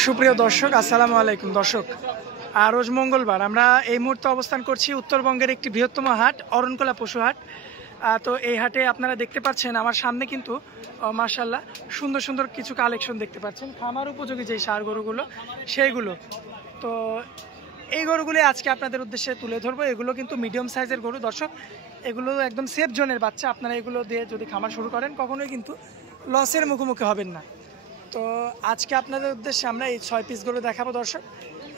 সুপ্রিয় দর্শক, আসসালামু আলাইকুম। দর্শক, রোজ মঙ্গলবার আমরা এই মুহূর্তে অবস্থান করছি উত্তরবঙ্গের একটি বৃহত্তম হাট, অরণকোলা পশু হাট। তো এই হাটে আপনারা দেখতে পাচ্ছেন আমার সামনে কিন্তু মাশাআল্লাহ সুন্দর সুন্দর কিছু কালেকশন দেখতে পাচ্ছেন, খামার উপযোগী যে ষাঁড় গরুগুলো সেইগুলো। তো এই গরুগুলি আজকে আপনাদের উদ্দেশ্যে তুলে ধরবো। এগুলো কিন্তু মিডিয়াম সাইজের গরু দর্শক, এগুলো একদম সেফ জোনের বাচ্চা। আপনারা এগুলো দিয়ে যদি খামার শুরু করেন কখনোই কিন্তু লসের মুখোমুখি হবেন না। তো আজকে আপনাদের উদ্দেশ্যে আমরা এই 6 পিস গরু দেখাবো দর্শক,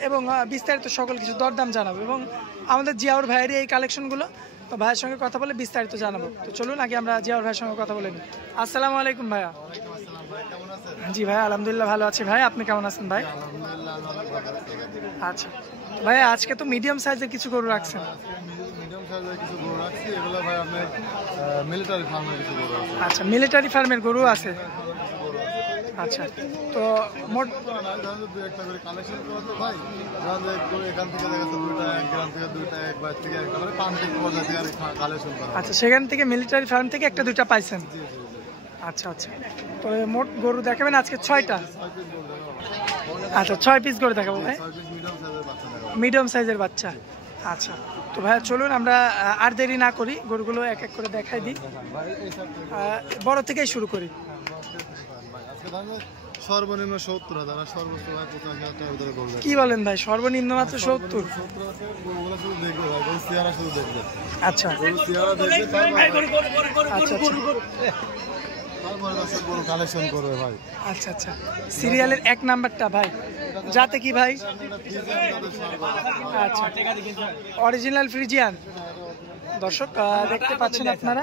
এবং বিস্তারিত সকল কিছু দরদাম জানাবো, এবং আমাদের জিয়াউর ভাইয়েরই এই কালেকশনগুলো। তো ভাইয়ের সঙ্গে কথা বলে বিস্তারিত জানাবো। তো চলুন আগে আমরা জিয়াউর ভাইয়ের সঙ্গে কথা বলে নিই। আসসালামু আলাইকুম ভাইয়া। জি ভাই, আলহামদুলিল্লাহ ভালো আছি ভাই, আপনি কেমন আছেন ভাই? আচ্ছা ভাই, আজকে তো মিডিয়াম সাইজের কিছু গরু রাখছেন। আচ্ছা, মিলিটারি ফার্মের গরু আছে। আচ্ছা, তো মোট আচ্ছা, সেখান থেকে মিলিটারি ফার্ম থেকে একটা দুইটা পাইছেন। আচ্ছা আচ্ছা, তো মোট গরু দেখাবেন আজকে 6টা। আচ্ছা, 6 পিস গরু দেখাবো ভাই, মিডিয়াম সাইজের বাচ্চা। আচ্ছা, তো ভাইয়া চলুন আমরা আর দেরি না করি, গরুগুলো এক এক করে দেখাই দিই। বড় থেকেই শুরু করি। সর্বনিম্ন 70,000 আর সর্বোচ্চ 85,000 কি বলেন ভাই, সর্বনিম্ন মাত্র 70? আচ্ছা আচ্ছা আচ্ছা, সিরিয়ালের 1 নাম্বারটা ভাই যাতে কি ভাই? আচ্ছা, অরিজিনাল ফ্রিজিয়ান দর্শক দেখতে পাচ্ছেন আপনারা,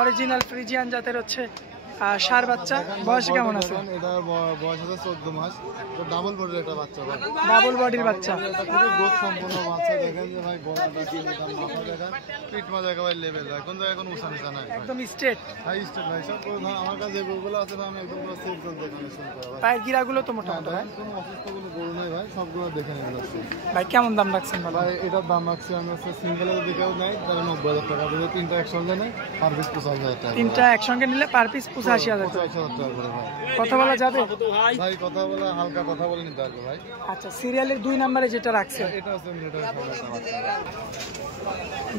অরিজিনাল ফ্রিজিয়ান জাতের হচ্ছে ষাঁড় বাচ্চা। বয়স কেমন আছে? এটা বয়স আছে 14 মাস। তো ডাবল বডির একটা বাচ্চা ভাই, ডাবল বডির বাচ্চা, খুবই গ্রোথ সম্পন্ন বাচ্চা। দেখেন যে ভাই গলাটা কি দাম, মাথা দেখেন, পিঠ মাজা একেবারে লেভেল ভাই, কোন জায়গায় কোনো উঁচা নিচা নাই, একদম স্ট্রেট। হাই স্টেট ভাই। সব আমার কাছে যে গরুগুলো আছে ভাই আমি একদম পুরো সেভ করে দেখানো শুরু করা ভাই। পায়ের গিরাগুলো তো মোটামুটি ভাই, কোনো অসুস্থ কোনো গরু নাই ভাই, সবগুলো দেখে নিয়ে যাচ্ছে ভাই। কেমন দাম রাখছেন ভাই? এটার দাম রাখছি আমি হচ্ছে সিঙ্গেলের দিকেও নাই, তাহলে 90,000 টাকা। যদি 3টা একসঙ্গে নেয় পার পিস 85,000 টাকা। 3টা একসঙ্গে নিলে পার পিস 85,000 টাকা। 85,000 টাকা করে ভাই। কথা বলা যাবে ভাই? কথা বলা হালকা কথা বলে নিতে পারবো ভাই। আচ্ছা, সিরিয়ালের 2 নম্বরে যেটা রাখছে এটা হচ্ছে মিলিটারি ফার্মের একটা বাচ্চা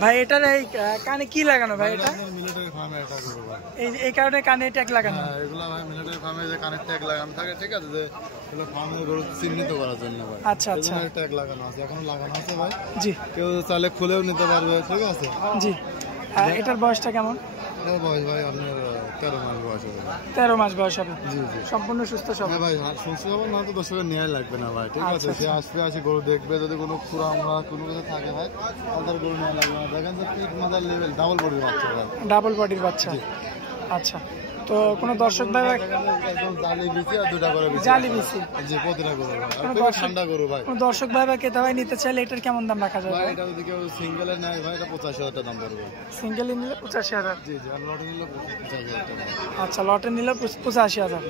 ভাই। এটার এই কানে কি লাগানো ভাই? এটা মিলিটারি ফার্মের একটা গরু ভাই, এই কারণে কানে ট্যাগ লাগানো। হ্যাঁ, এগুলা ভাই মিলিটারি ফার্মে যে কানের ট্যাগ লাগানো থাকে, ঠিক আছে, যে এগুলো ফার্মের গরু চিহ্নিত করার জন্য ভাই। আচ্ছা আচ্ছা, ট্যাগ লাগানো আছে, এখনো লাগানো আছে ভাই। জি, কেউ চাইলে খুলেও নিতে পারবে, ঠিক আছে। জি, এটার বয়সটা কেমন? এটার বয়স ভাই আপনার 13 মাস বয়স হবে। 13 মাস বয়স হবে। জি জি, সম্পূর্ণ সুস্থ সবল। হ্যাঁ ভাই, সুস্থ হবে না তো দর্শকের নেওয়াই লাগবে না ভাই, ঠিক আছে। সে আসবে, আসে গরু দেখবে, যদি কোনো খুরা আমরা কোনো কিছু থাকে ভাই তাদের গরু নেওয়া লাগবে না। দেখেন যে পিঠ মাথার লেভেল, ডাবল বডির বাচ্চা ভাই, ডাবল বডির বাচ্চা। আচ্ছা, তো কোনো দর্শক ভাই একদম জালি বিচি আর 2টা করে বিচি, জালি বিচি, জি, প্রতিটা গরু আর খুব ঠান্ডা গরু ভাই। কোনো দর্শক ভাই বা ক্রেতা ভাই নিতে চাইলে এটার কেমন দাম রাখা যাবে? ভাই এটা যদি কেউ সিঙ্গেলে নেয় ভাই, এটা 85,000 টাকা দাম পড়বে। সিঙ্গেলে নিলে 85,000? জি জি, আর লটে নিলে 85,000 টাকা। আচ্ছা, লটে নিলে 85,000।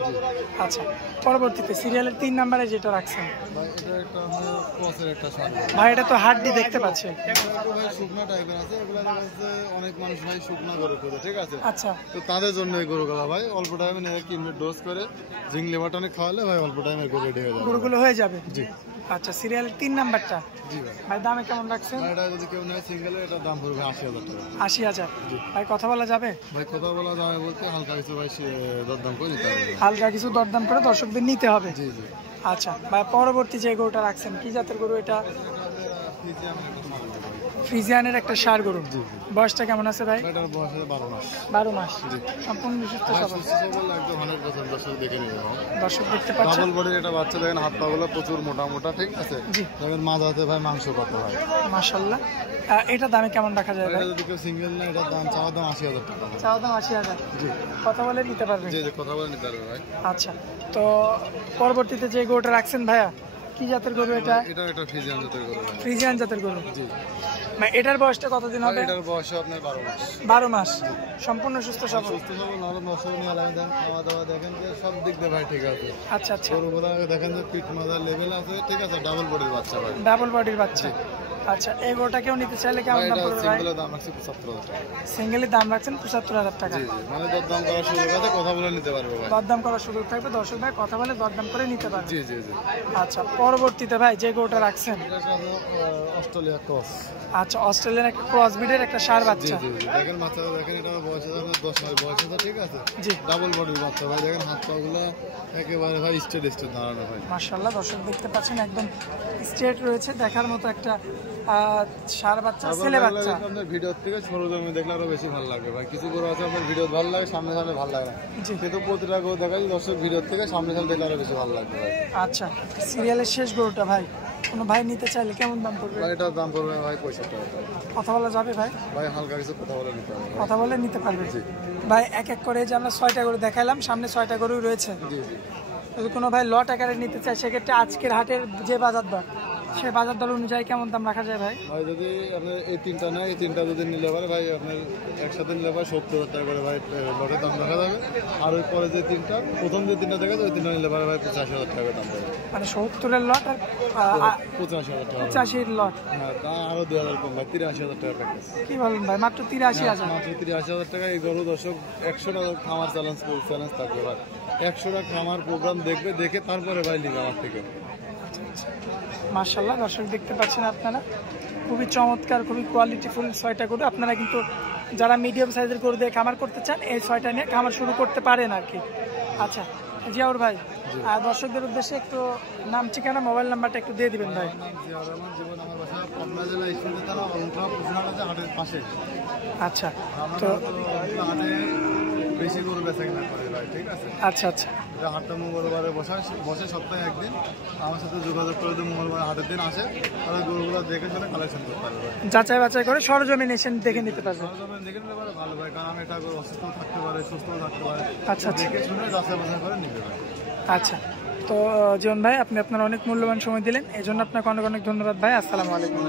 আচ্ছা, পরবর্তীতে সিরিয়ালের 3 নম্বরে যেটা রাখছেন ভাই, এটা একটা ক্রসের একটা শাড়ি ভাই। এটা তো হাড্ডি দেখতে পাচ্ছি ভাই, শুকনা টাইপের আছে। এগুলো দেখা যাচ্ছে অনেক মানুষ ভাই শুকনা গরু করে, ঠিক আছে। আচ্ছা, তো তাদের জন্য এই গরুগুলো ভাই অল্প টাইমে নিয়ে কিনবে, ডোজ করে জিঙ্ক লিভার টনিক খাওয়ালে ভাই অল্প টাইমে গরু রেডি হয়ে যাবে, গরুগুলো হয়ে যাবে। জি। আচ্ছা, সিরিয়ালের 3 নাম্বারটা জি ভাই। ভাই দামে কেমন রাখছেন? এটা যদি কেউ নেয় সিঙ্গেলে, এটার দাম পড়বে 80,000 টাকা। 80,000 ভাই। কথা বলা যাবে ভাই? কথা বলা যাবে বলতে হালকা কিছু ভাই দরদাম করে নিতে হবে, হালকা কিছু দরদাম করে দর্শকদের নিতে হবে। জি জি। আচ্ছা ভাই, পরবর্তী যে গরুটা রাখছেন কি জাতের গরু এটা? ফ্রিজিয়ানের একটা ষাঁড় গরু। বয়সটা কেমন আছে ভাই? এটার বয়স 12 মাস। 12 মাস, সম্পূর্ণ সুস্থ সবল। একদম 100% দর্শক দেখে নিবে। দর্শক দেখতে পাচ্ছেন ডাবল বডির এটা বাচ্চা, দেখেন হাত পা গুলো প্রচুর মোটা মোটা, ঠিক আছে। জি, দেখেন মাঝাতে ভাই মাংস কত ভাই, মাশাআল্লাহ। এটা দামে কেমন রাখা যায় ভাই? এটা যদি কেউ সিঙ্গেল নেয়, এটার দাম চাওয়া দাম 80,000 টাকা। চাওয়া দাম 80,000? জি। কথা বলে নিতে পারবে? জি জি, কথা বলে নিতে পারবে ভাই। আচ্ছা, তো পরবর্তীতে যে গরুটা রাখছেন ভাইয়া কি জাতের গরু এটা? এটা একটা ফ্রিজিয়ান জাতের গরু ভাই। ফ্রিজিয়ান জাতের গরু। জি। মানে এটার বয়সটা কতদিন হবে? এটার বয়স আপনার 12 মাস। 12 মাস, সম্পূর্ণ সুস্থ সবল। সুস্থ সবল, নরম দর্শক নিয়ে দেন, খাওয়া দাওয়া দেখেন যে সব দিক দিয়ে ভাই ঠিক আছে। আচ্ছা আচ্ছা, গরুগুলা দেখেন যে পিঠ মাথার লেভেল আছে, ঠিক আছে। ডাবল বডির বাচ্চা ভাই, ডাবল বডির বাচ্চা। আচ্ছা, এই গরুটাকেও নিতে চাইলে কেমন দাম পড়বে ভাই? সিঙ্গেলের দাম রাখছি 75,000 টাকা। সিঙ্গেলের দাম রাখছেন 75,000 টাকা। জি জি, মানে দরদাম করার সুযোগ আছে, কথা বলে নিতে পারবে ভাই। দরদাম করার সুযোগ থাকবে, দর্শক ভাই কথা বলে দরদাম করে নিতে পারবে। জি জি জি। আচ্ছা, পরবর্তীতে ভাই যে গরুটা রাখছেন, অস্ট্রেলিয়া ক্রস। আচ্ছা, অস্ট্রেলিয়ান একটা ক্রস ব্রিডের একটা ষাঁড় জি বাচ্চা। জি জি, দেখেন বাচ্চাটা দেখেন, এটা বয়স আছে 10 মাস বয়স আছে, ঠিক আছে? জি, ডাবল বডির বাচ্চা ভাই, দেখেন হাত পা গুলা একেবারে ভাই স্ট্রেট দাঁড়ানো ভাই। মাশাআল্লাহ, দর্শক দেখতে পাচ্ছেন একদম স্ট্রেট রয়েছে, দেখার মতো একটা ষাঁড় বাচ্চা, ছেলে বাচ্চা। আপনার ভিডিও থেকে সরজমে দেখলে আরো বেশি ভালো লাগবে ভাই। কিছু গরু আছে আপনার ভিডিও ভালো লাগে, সামনে সামনে ভালো লাগে না, জি, কিন্তু প্রতিটা গরু দেখাই দর্শক ভিডিও থেকে সামনে সামনে দেখলে আরো বেশি ভালো লাগবে ভাই। আচ্ছা, সিরিয়ালের শেষ গরুটা ভাই, কোনো ভাই নিতে চাইলে কেমন দাম পড়বে? ভাই এটার দাম পড়বে ভাই 65,000 টাকা। কথা বলা যাবে ভাই? ভাই হালকা কিছু কথা বলে নিতে হবে ভাই। কথা বলে নিতে পারবে। জি ভাই এক এক করে যে আমরা 6টা গরু দেখাইলাম, সামনে 6টা গরুই রয়েছে। জি জি। যদি কোনো ভাই লট আকারে নিতে চায়, সেক্ষেত্রে আজকের হাটের যে বাজার দর, সেই বাজার দর অনুযায়ী কেমন দাম রাখা যায় ভাই? ভাই যদি আপনার এই তিনটা নেয়, এই তিনটা যদি নিলে পারে ভাই, আপনার একসাথে নিলে ভাই 70,000 টাকা করে ভাই লটের দাম রাখা যাবে। আর ওই পরে যে তিনটা, প্রথম যে তিনটা দেখে ওই তিনটা নিলে পারে ভাই 85,000 টাকা দাম পাবে। মানে 70-এর লট আর 85,000 টাকা। 85-এর লট। হ্যাঁ, তা আরো 2,000 কম ভাই, 83,000 টাকা প্যাকেজ। কি বলেন ভাই, মাত্র 83,000? মাত্র 83,000 টাকা। এই গরু দর্শক 100টা খামার চ্যালেঞ্জ থাকবে ভাই। 100টা খামার প্রোগ্রাম দেখবে, দেখে তারপরে ভাই লিখ আমার থেকে। মাশাআল্লাহ, দর্শক দেখতে পাচ্ছেন আপনারা, খুবই চমৎকার, খুবই কোয়ালিটিফুল 6টা গরু। আপনারা কিন্তু যারা মিডিয়াম সাইজের গরু দিয়ে খামার করতে চান, এই 6টা নিয়ে খামার শুরু করতে পারেন আর কি। আচ্ছা জিয়াউর ভাই, আর দর্শকদের উদ্দেশ্যে একটু নাম, ঠিকানা, মোবাইল নাম্বারটা একটু দিয়ে দিবেন ভাই। পাবনা জেলা ঈশ্বরদী থানা অলঙ্কা পুষনাট আছে, হাটের পাশে। আচ্ছা, আমরা তো হাটে বেশি গরু বেচা কিনা করি ভাই, ঠিক আছে? আচ্ছা আচ্ছা, হাটটা মঙ্গলবারে বসে সপ্তাহে একদিন। আমার সাথে যোগাযোগ করে যদি মঙ্গলবার হাটের দিন আসে, তাহলে গরুগুলো দেখে শুনে কালেকশন করতে পারবে ভাই। যাচাই বাছাই করে সরজমিনে এসে দেখে নিতে পারবে। সরজমিনে দেখে নিতে পারে ভালো ভাই, কারণ আমি এটা অসুস্থ থাকতে পারে, সুস্থ থাকতে পারে। আচ্ছা আচ্ছা, দেখে শুনে যাচাই বাছাই করে নিবে ভাই। আচ্ছা। তো জীবন ভাই, আপনি আপনার অনেক মূল্যবান সময় দিলেন, এই জন্য আপনাকে অনেক অনেক ধন্যবাদ ভাই। আসসালামু আলাইকুম।